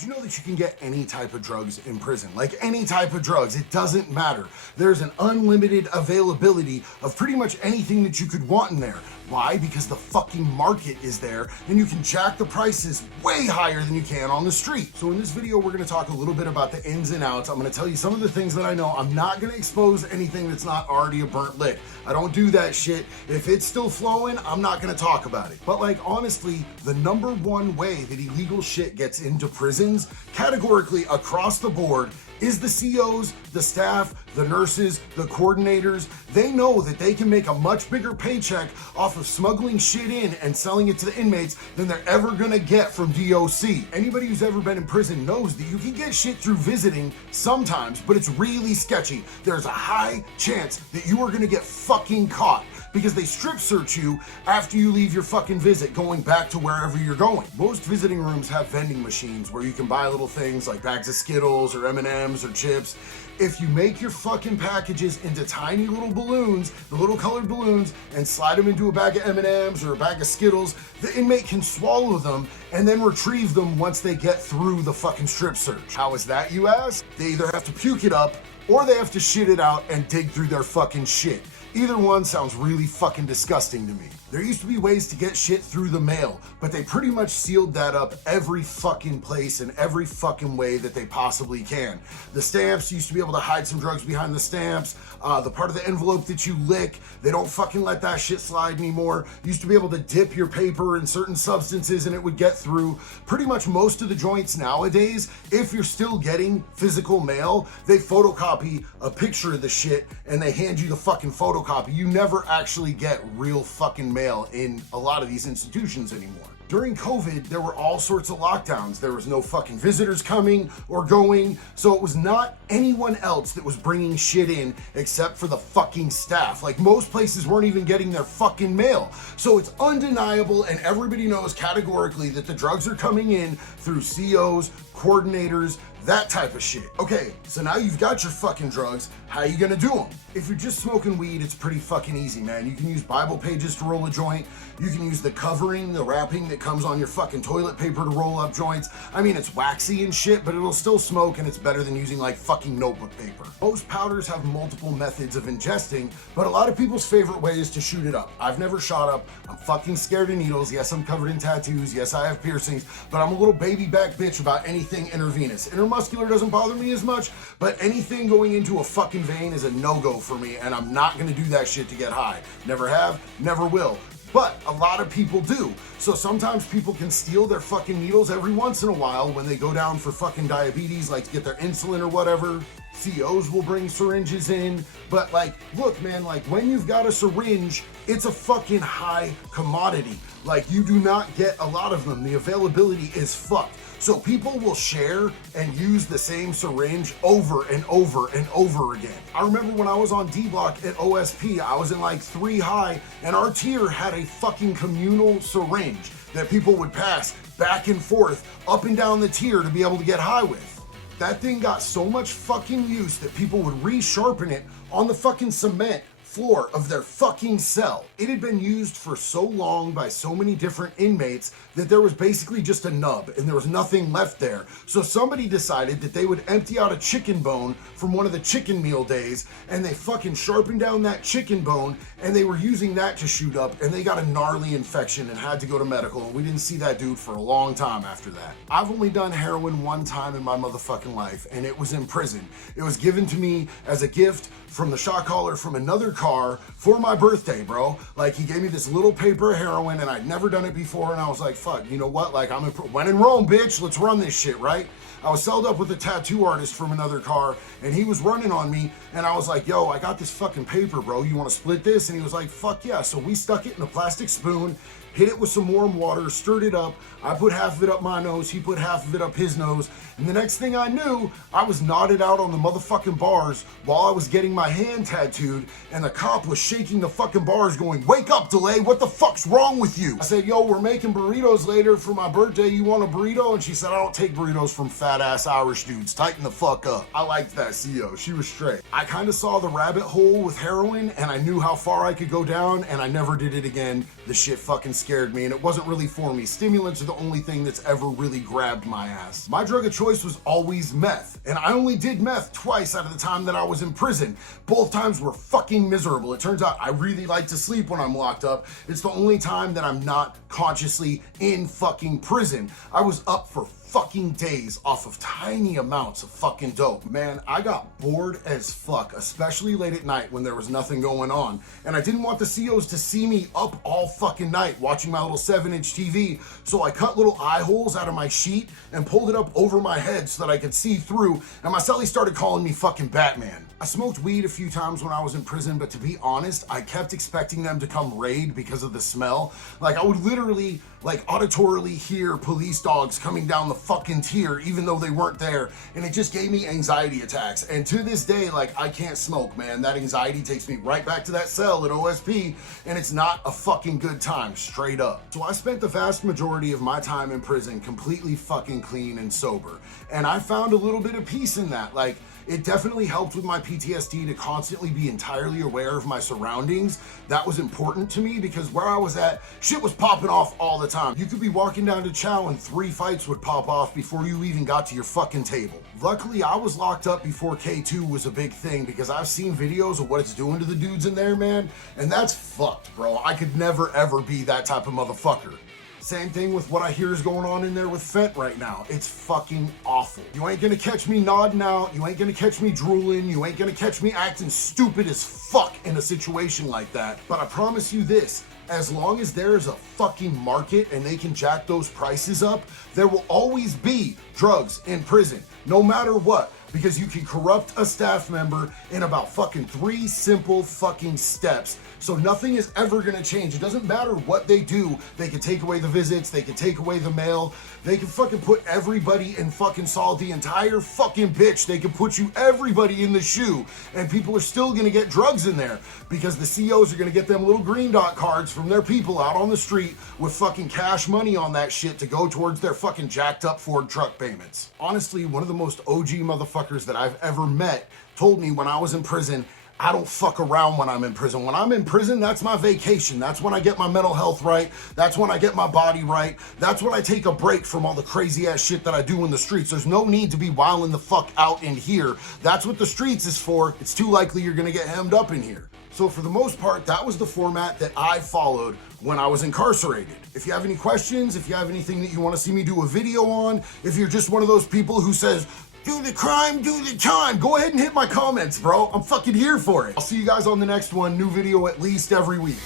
Did you know that you can get any type of drugs in prison? Like any type of drugs, it doesn't matter. There's an unlimited availability of pretty much anything that you could want in there. Why? Because the fucking market is there and you can jack the prices way higher than you can on the street. So in this video, we're gonna talk a little bit about the ins and outs. I'm gonna tell you some of the things that I know. I'm not gonna expose anything that's not already a burnt lick. I don't do that shit. If it's still flowing, I'm not gonna talk about it. But like honestly, the number one way that illegal shit gets into prisons, categorically across the board, is the COs, the staff, the nurses, the coordinators. They know that they can make a much bigger paycheck off of smuggling shit in and selling it to the inmates than they're ever gonna get from DOC. Anybody who's ever been in prison knows that you can get shit through visiting sometimes, but it's really sketchy. There's a high chance that you are gonna get fucking caught because they strip search you after you leave your fucking visit going back to wherever you're going. Most visiting rooms have vending machines where you can buy little things like bags of Skittles or M&Ms or chips. If you make your fucking packages into tiny little balloons, the little colored balloons, and slide them into a bag of M&Ms or a bag of Skittles, the inmate can swallow them and then retrieve them once they get through the fucking strip search. How is that, you ask? They either have to puke it up or they have to shit it out and dig through their fucking shit. Either one sounds really fucking disgusting to me. There used to be ways to get shit through the mail, but they pretty much sealed that up every fucking place in every fucking way that they possibly can. The stamps, used to be able to hide some drugs behind the stamps. The part of the envelope that you lick, they don't fucking let that shit slide anymore. Used to be able to dip your paper in certain substances and it would get through. Pretty much most of the joints nowadays, if you're still getting physical mail, they photocopy a picture of the shit and they hand you the fucking photocopy. You never actually get real fucking mail in a lot of these institutions anymore. During COVID, there were all sorts of lockdowns. There was no fucking visitors coming or going, so it was not anyone else that was bringing shit in except for the fucking staff. Like most places weren't even getting their fucking mail. So it's undeniable and everybody knows categorically that the drugs are coming in through COs, coordinators, that type of shit. Okay, so now you've got your fucking drugs, how you gonna do them? If you're just smoking weed, it's pretty fucking easy, man. You can use Bible pages to roll a joint. You can use the covering, the wrapping that comes on your fucking toilet paper to roll up joints. I mean, it's waxy and shit, but it'll still smoke and it's better than using like fucking notebook paper. Most powders have multiple methods of ingesting, but a lot of people's favorite way is to shoot it up. I've never shot up. I'm fucking scared of needles. Yes, I'm covered in tattoos. Yes, I have piercings, but I'm a little baby back bitch about anything intravenous. Intermuscular doesn't bother me as much, but anything going into a fucking vein is a no-go for me, and I'm not gonna do that shit to get high. Never have, never will. But a lot of people do. So sometimes people can steal their fucking needles every once in a while when they go down for fucking diabetes, like to get their insulin or whatever. COs will bring syringes in. But like, look, man, like when you've got a syringe, it's a fucking high commodity. Like you do not get a lot of them. The availability is fucked. So people will share and use the same syringe over and over and over again. I remember when I was on D Block at OSP, I was in like 3 high and our tier had a fucking communal syringe that people would pass back and forth up and down the tier to be able to get high with. That thing got so much fucking use that people would resharpen it on the fucking cement floor of their fucking cell. It had been used for so long by so many different inmates that there was basically just a nub and there was nothing left there. So somebody decided that they would empty out a chicken bone from one of the chicken meal days and they fucking sharpened down that chicken bone and they were using that to shoot up and they got a gnarly infection and had to go to medical, and we didn't see that dude for a long time after that. I've only done heroin one time in my motherfucking life and it was in prison. It was given to me as a gift from the shot caller from another car for my birthday, bro. Like he gave me this little paper of heroin and I'd never done it before and I was like, fuck, you know what? Like when in Rome, bitch, let's run this shit, right? I was celled up with a tattoo artist from another car and he was running on me and I was like, yo, I got this fucking paper, bro. You wanna split this? And he was like, fuck yeah. So we stuck it in a plastic spoon, hit it with some warm water, stirred it up. I put half of it up my nose, he put half of it up his nose. And the next thing I knew, I was nodded out on the motherfucking bars while I was getting my hand tattooed, and the cop was shaking the fucking bars going, wake up, DeLay, what the fuck's wrong with you? I said, yo, we're making burritos later for my birthday, you want a burrito? And she said, I don't take burritos from fat ass Irish dudes, tighten the fuck up. I liked that CO, she was straight. I kind of saw the rabbit hole with heroin, and I knew how far I could go down, and I never did it again. The shit fucking scared me, and it wasn't really for me. Stimulants are the only thing that's ever really grabbed my ass. My drug of choice was always meth, and I only did meth twice out of the time that I was in prison. Both times were fucking miserable. It turns out I really like to sleep when I'm locked up. It's the only time that I'm not consciously in fucking prison. I was up for fucking days off of tiny amounts of fucking dope. Man, I got bored as fuck, especially late at night when there was nothing going on. And I didn't want the COs to see me up all fucking night watching my little 7-inch TV. So I cut little eye holes out of my sheet and pulled it up over my head so that I could see through. And my cellie started calling me fucking Batman. I smoked weed a few times when I was in prison, but to be honest, I kept expecting them to come raid because of the smell. Like, I would literally, like, auditorily hear police dogs coming down the fucking tier, even though they weren't there, and it just gave me anxiety attacks. And to this day, like, I can't smoke, man. That anxiety takes me right back to that cell at OSP, and it's not a fucking good time, straight up. So I spent the vast majority of my time in prison completely fucking clean and sober, and I found a little bit of peace in that. Like, it definitely helped with my PTSD to constantly be entirely aware of my surroundings. That was important to me because where I was at, shit was popping off all the time. You could be walking down to Chow and 3 fights would pop off before you even got to your fucking table. Luckily, I was locked up before K2 was a big thing because I've seen videos of what it's doing to the dudes in there, man, and that's fucked, bro. I could never ever be that type of motherfucker. Same thing with what I hear is going on in there with Fent right now. It's fucking awful. You ain't gonna catch me nodding out. You ain't gonna catch me drooling. You ain't gonna catch me acting stupid as fuck in a situation like that. But I promise you this, as long as there is a fucking market and they can jack those prices up, there will always be drugs in prison, no matter what. Because you can corrupt a staff member in about fucking 3 simple fucking steps. So nothing is ever gonna change. It doesn't matter what they do. They can take away the visits, they can take away the mail, they can fucking put everybody in fucking solid, the entire fucking bitch. They can put you everybody in the shoe, and people are still gonna get drugs in there because the COs are gonna get them little green dot cards from their people out on the street with fucking cash money on that shit to go towards their fucking jacked up Ford truck payments. Honestly, one of the most OG motherfuckers that I've ever met told me when I was in prison, I don't fuck around when I'm in prison. When I'm in prison, that's my vacation. That's when I get my mental health right. That's when I get my body right. That's when I take a break from all the crazy ass shit that I do in the streets. There's no need to be wilding the fuck out in here. That's what the streets is for. It's too likely you're gonna get hemmed up in here. So for the most part, that was the format that I followed when I was incarcerated. If you have any questions, if you have anything that you want to see me do a video on, if you're just one of those people who says, do the crime, do the time, go ahead and hit my comments, bro. I'm fucking here for it. I'll see you guys on the next one. New video at least every week.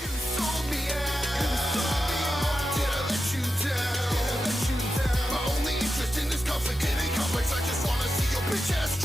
My only interest in this complicated complex, I just wanna see your bitch ass